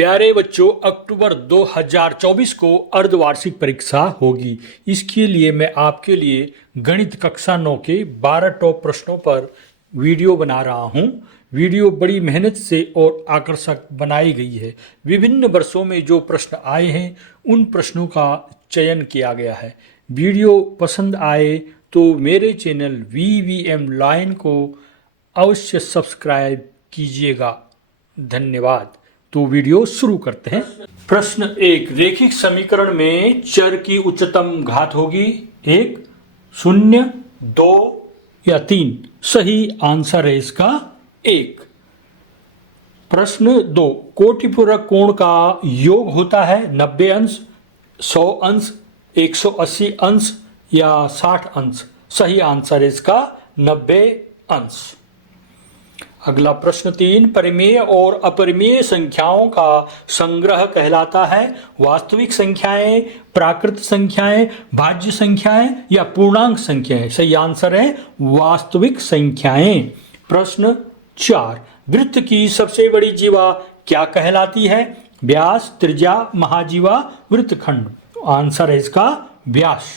प्यारे बच्चों, अक्टूबर 2024 को अर्धवार्षिक परीक्षा होगी। इसके लिए मैं आपके लिए गणित कक्षा 9 के 12 टॉप प्रश्नों पर वीडियो बना रहा हूं। वीडियो बड़ी मेहनत से और आकर्षक बनाई गई है। विभिन्न वर्षों में जो प्रश्न आए हैं उन प्रश्नों का चयन किया गया है। वीडियो पसंद आए तो मेरे चैनल VVM लाइन को अवश्य सब्सक्राइब कीजिएगा। धन्यवाद। तो वीडियो शुरू करते हैं। प्रश्न 1, रेखिक समीकरण में चर की उच्चतम घात होगी 1, 0, 2 या 3। सही आंसर है इसका 1। प्रश्न 2, कोटिपूरक कोण का योग होता है 90 अंश, 100 अंश, 180 अंश या 60 अंश। सही आंसर है इसका 90 अंश। अगला प्रश्न 3, परिमेय और अपरिमेय संख्याओं का संग्रह कहलाता है वास्तविक संख्याएं, प्राकृत संख्याएं, भाज्य संख्याएं या पूर्णांक संख्याएं। सही आंसर है वास्तविक संख्याएं। प्रश्न 4, वृत्त की सबसे बड़ी जीवा क्या कहलाती है? व्यास, त्रिज्या, महाजीवा, वृत्तखंड। आंसर है इसका व्यास।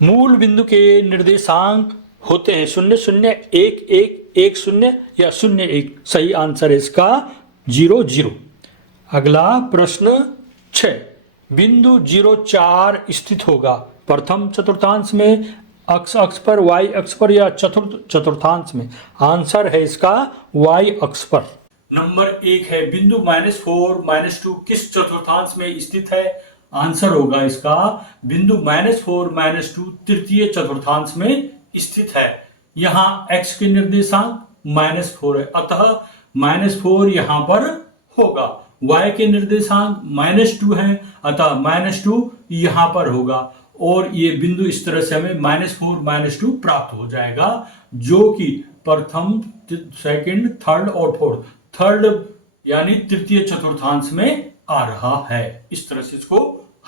मूल बिंदु के निर्देशांक होते हैं 0, 0, 1, 1, 1, 0 या 0, 1। सही आंसर है इसका 0, 0। अगला प्रश्न 6, बिंदु 0, 4 स्थित होगा प्रथम चतुर्थांश में, अक्ष पर, y अक्ष पर या चतुर्थ चतुर्थांश में। आंसर है इसका y अक्ष पर। नंबर 1 है, बिंदु -4, -2 किस चतुर्थांश में स्थित है? आंसर होगा इसका बिंदु -4, -2 तृतीय चतुर्थांश में स्थित है। यहां x के निर्देशांक -4 है, अतः -4 यहां पर होगा। y के निर्देशांक -2 है, अतः -2 यहां पर होगा। और ये बिंदु इस तरह से हमें -4, -2 प्राप्त हो जाएगा, जो कि प्रथम, सेकंड, थर्ड और फोर्थ, थर्ड यानी तृतीय चतुर्थांश में आ रहा है। इस तरह से इसको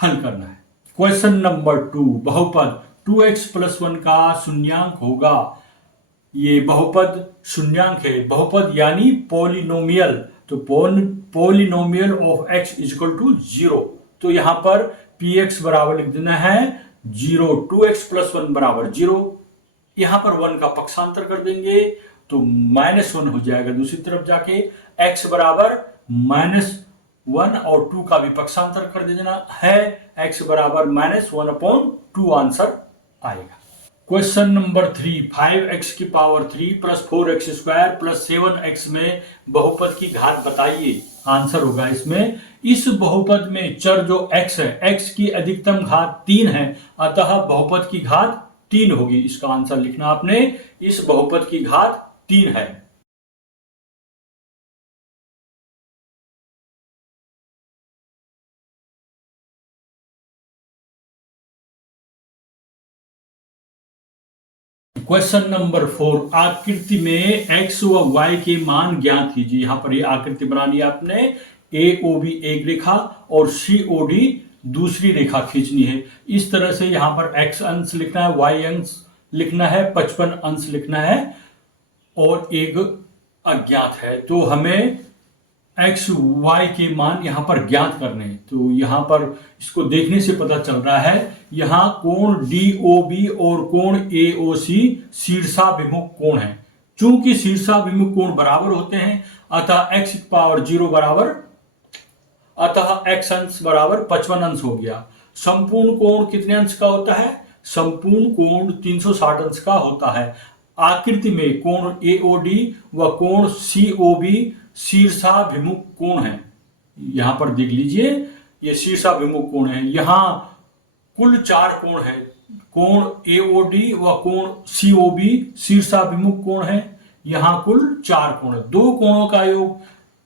हल करना है। क्वेश्चन नंबर 2, बहुपद 2x + 1 का शून्यांक होगा। ये बहुपद शून्यांक है। बहुपद यानी पॉलिनोमियल, तो पॉलिनोमियल ऑफ x = 0। तो यहां पर px बराबर लिख देना है 0, 2x + 1 बराबर 0। यहां पर 1 का पक्षांतर कर देंगे तो -1 हो जाएगा। दूसरी तरफ जाके x बराबर -1 और 2 का भी पक्षांतर कर देना है, x बराबर -1/2 आंसर आएगा। Question number 3, 5x³ + 4x² + 7x में बहुपद की घात बताइए। आंसर होगा इसमें, इस बहुपद में चर जो x है, x की अधिकतम घात 3 है, अतः बहुपद की घात 3 होगी। इसका आंसर लिखना आपने, इस बहुपद की घात 3 है। क्वेश्चन नंबर 4, आकृति में x व y के मान ज्ञात कीजिए। यहां पर ये आकृति बनानी है आपने, AOB एक रेखा और COD दूसरी रेखा खींचनी है। इस तरह से यहां पर x अंश लिखना है, y अंश लिखना है, 55 अंश लिखना है और एक अज्ञात है। तो हमें x, y के मान यहां पर ज्ञात करने हैं। तो यहां पर इसको देखने से पता चल रहा है, यहां कोण DOB और कोण AOC शीर्षाभिमुख कोण है। चूंकि शीर्षाभिमुख कोण बराबर होते हैं, अतः x⁴ बराबर, अतः x अंश बराबर 55 अंश हो गया। संपूर्ण कोण कितने अंश का होता है? संपूर्ण कोण 360 अंश का होता है। आकृति में कोण AOD व कोण COB शीर्षाभिमुख कोण है। यहां पर देख लीजिए, ये शीर्षाभिमुख कोण है। यहां कुल 4 कोण है, कोण AOD व कोण COB शीर्षाभिमुख कोण है। यहां कुल 4 कोण है। 2 कोणों का योग,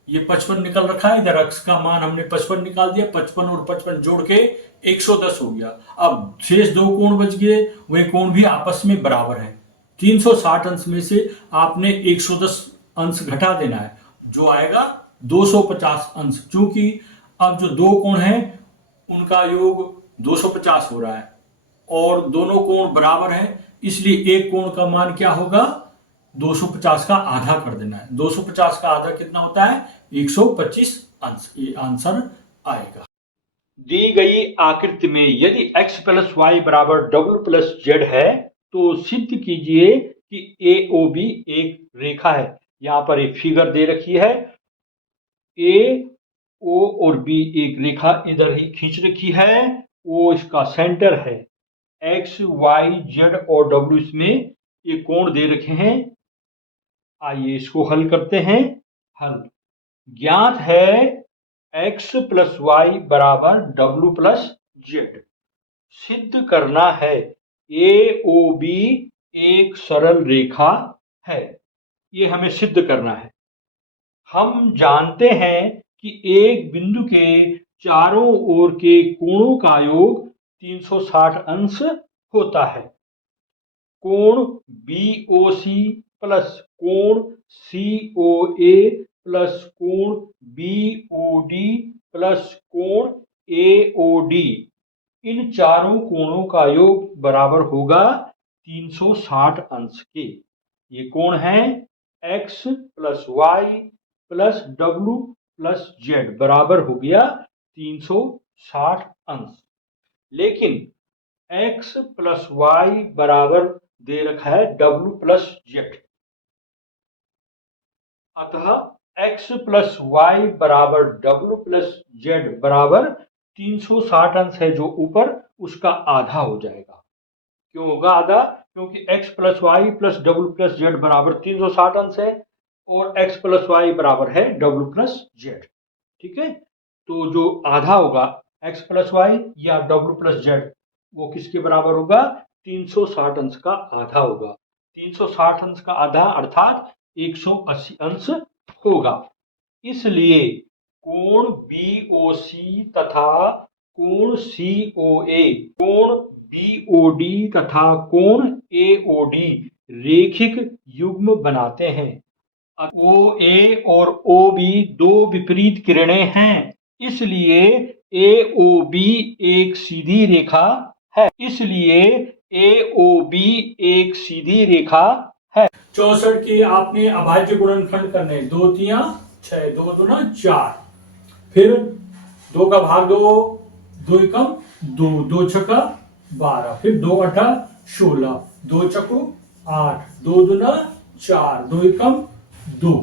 ये 55 निकल रखा है, इधर x का मान हमने 55 निकाल दिया, 55 और 55 जोड़ के 110 हो गया। अब शेष 2 कोण बच गए, वे कोण भी आपस में बराबर है। 360 अंश में से आपने 110 अंश घटा देना है, जो आएगा 250 अंश। चूंकि अब जो 2 कोण हैं उनका योग 250 हो रहा है और दोनों कोण बराबर हैं, इसलिए एक कोण का मान क्या होगा? 250 का आधा कर देना है। 250 का आधा कितना होता है? 125 अंश। ये आंसर आएगा। दी गई आकृति में यदि x प्लस वाई बराबर w प्लस जेड है तो सिद्ध कीजिए कि AOB एक रेखा है। यहां पर एक फिगर दे रखी है, A, O और B एक रेखा इधर ही खींच रखी है, O इसका सेंटर है, X, Y, Z और W इसमें ये कोण दे रखे हैं। आइए इसको हल करते हैं। हल ज्ञात है x प्लस वाई बराबर W प्लस जेड। सिद्ध करना है AOB एक सरल रेखा है। ये हमें सिद्ध करना है। हम जानते हैं कि एक बिंदु के चारों ओर के कोणों का योग 360 अंश होता है। कोण BOC प्लस कोण COA प्लस कोण BOD प्लस कोण AOD, इन चारों कोणों का योग बराबर होगा 360 अंश के। ये कोण है x plus Y plus W plus Z बराबर हो गया 360 अंश। लेकिन x प्लस वाई बराबर दे रखा है W प्लस जेड, अतः x प्लस वाई बराबर W प्लस जेड बराबर 360 अंश है जो ऊपर, उसका आधा हो जाएगा। क्यों होगा आधा? क्योंकि x plus Y plus W plus Z बराबर 360 अंश है और x प्लस वाई बराबर है W प्लस जेड। ठीक है, तो जो आधा होगा x प्लस वाई या W प्लस जेड, वो किसके बराबर होगा? 360 अंश का आधा होगा। 360 अंश का आधा अर्थात 180 अंश होगा। इसलिए कोण BOC तथा कोण COA, कोण BOD तथा कोण AOD रेखिक युग्म बनाते हैं। OA और OB दो विपरीत किरणें हैं, इसलिए AOB एक सीधी रेखा है। इसलिए AOB एक सीधी रेखा है। 64 के आपने अभाज्य गुणनखंड करने, 2 3 6, 2 दूना 4, फिर 2 का भाग 2, 2 एकम 2, 2 छक्का 12, फिर 2 8 16, 2 चक्कू 8, 2 दूना 4, 2 एकम 2।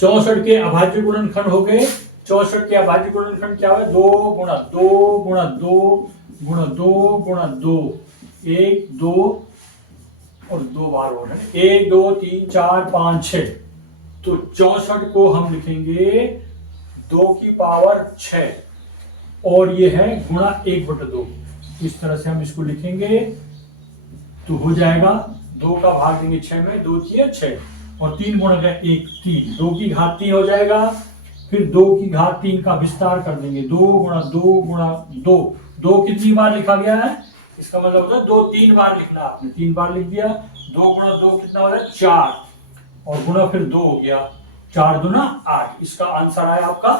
64 के अभाज्य गुणनखंड हो गए। 64 के अभाज्य गुणनखंड क्या है? 2 गुणा 2 गुणा 2 गुणा 2 गुणा 2, 1 2 और 2 बार हो रहे हैं, 1 2 3 4 5 6। तो 64 को हम लिखेंगे 2 की पावर 6 और ये है गुणा 1/2। इस तरह से हम इसको लिखेंगे तो हो जाएगा 2 का भाग देंगे 6 में, 2 3 6 और 3 गुणा 1 3, 2 की घात 3 हो जाएगा। फिर 2 की घात 3 का विस्तार कर देंगे, 2 गुणा 2 गुणा 2। 2 कितनी बार लिखा गया है? इसका मतलब होता है 2 3 बार लिखना। आपने 3 बार लिख दिया। 2 गुणा 2 कितना हो रहा है? 4 और गुणा फिर 2 हो गया, 4 दूना 8। इसका आंसर आया आपका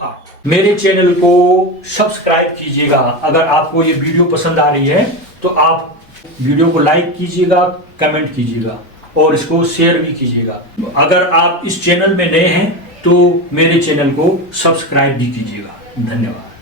8। मेरे चैनल को सब्सक्राइब कीजिएगा। अगर आपको ये वीडियो पसंद आ रही है तो आप वीडियो को लाइक कीजिएगा, कमेंट कीजिएगा और इसको शेयर भी कीजिएगा। अगर आप इस चैनल में नए हैं तो मेरे चैनल को सब्सक्राइब भी कीजिएगा। धन्यवाद।